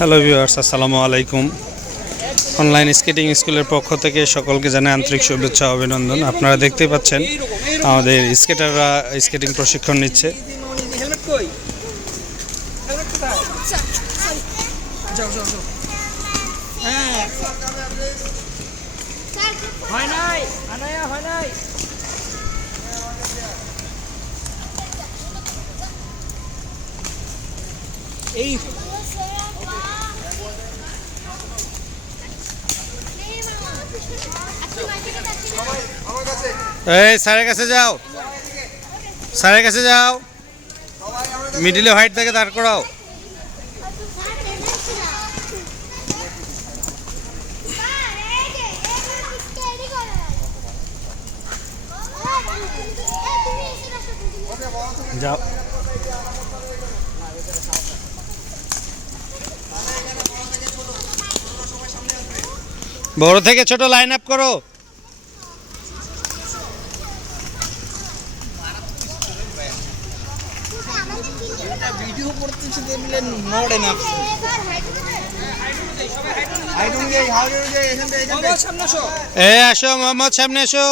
Hello viewers, আসসালামু আলাইকুম। Online skating স্কুলের পক্ষ থেকে সকলকে জানাই আন্তরিক শুভেচ্ছা ও অভিনন্দন। আপনারা দেখতেই পাচ্ছেন আমাদের স্কেটাররা স্কেটিং প্রশিক্ষণ নিচ্ছে। এই স্যারের কাছে যাও, স্যারের কাছে যাও, মিডিলে হোয়াইট থেকে দাঁড় করাও। যাও, বড় থেকে ছোট লাইন আপ করো। আসো মোহাম্মদ, সামনে আসো।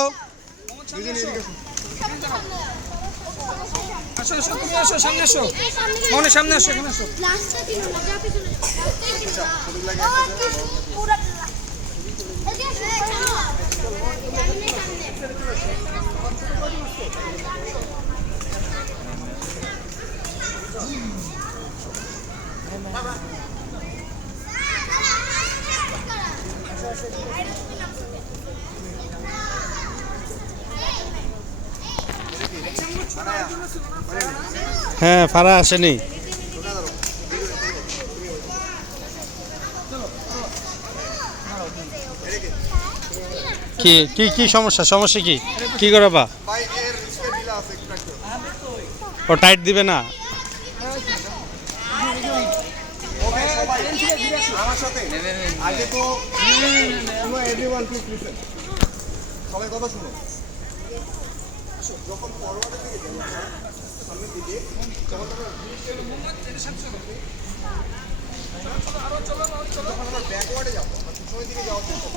হ্যাঁ, ফারা আসেনি। কি কি কি সমস্যা? সমস্যা কি? কি করাবা? ও টাইট দিবে না। সবাই কথা শুনো। যখন ফরওয়ার্ডের দিকে যাবো, সামনের দিকে যখন আমরা ব্যাকওয়ার্ডে যাবো, পিছনের দিকে যাওয়ার চেষ্টা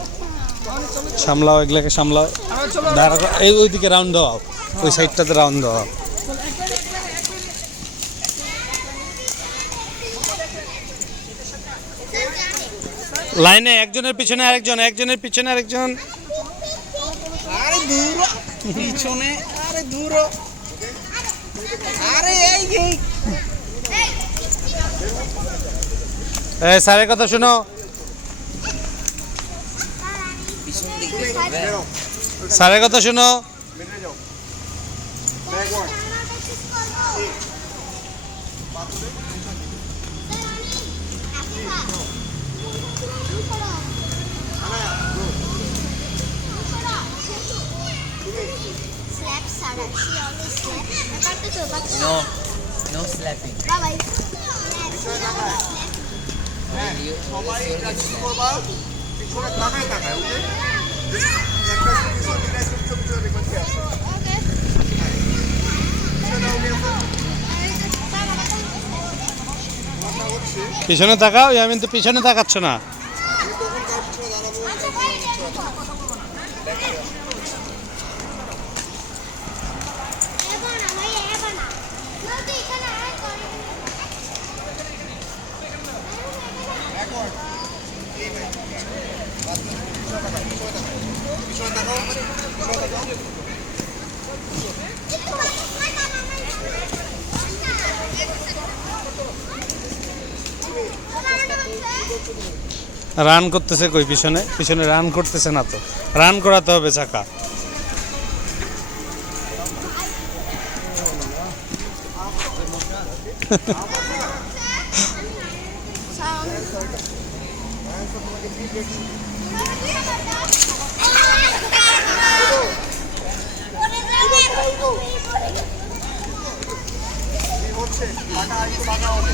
সামলাও, এগুলাকে সামলাও। এই ওইদিকে রাউন্ড দাও, ওই সাইডটাতে রাউন্ড দাও। লাইনে একজনের পিছনে আরেকজন, একজনের পিছনে আরেকজন। আরে দূর পিছনে, আরে দূর, আরে এই এই স্যারের কথা শুনো। স্যারের কথা শুনো। No slapping. সবাই করবা, পিছনে তাকায় তাকায়, ওকে? একটা পিছনে দিলে পিছনে দেখবেন কি আছে। পিছনে তাকাও। আমি তো পিছনে তাকাচ্ছ না। রান করতেছে কই? পিছনে পিছনে রান করতেছে না তো, রান করাতে হবে চাকা। হচ্ছে বাটা একটু বাটা হবে।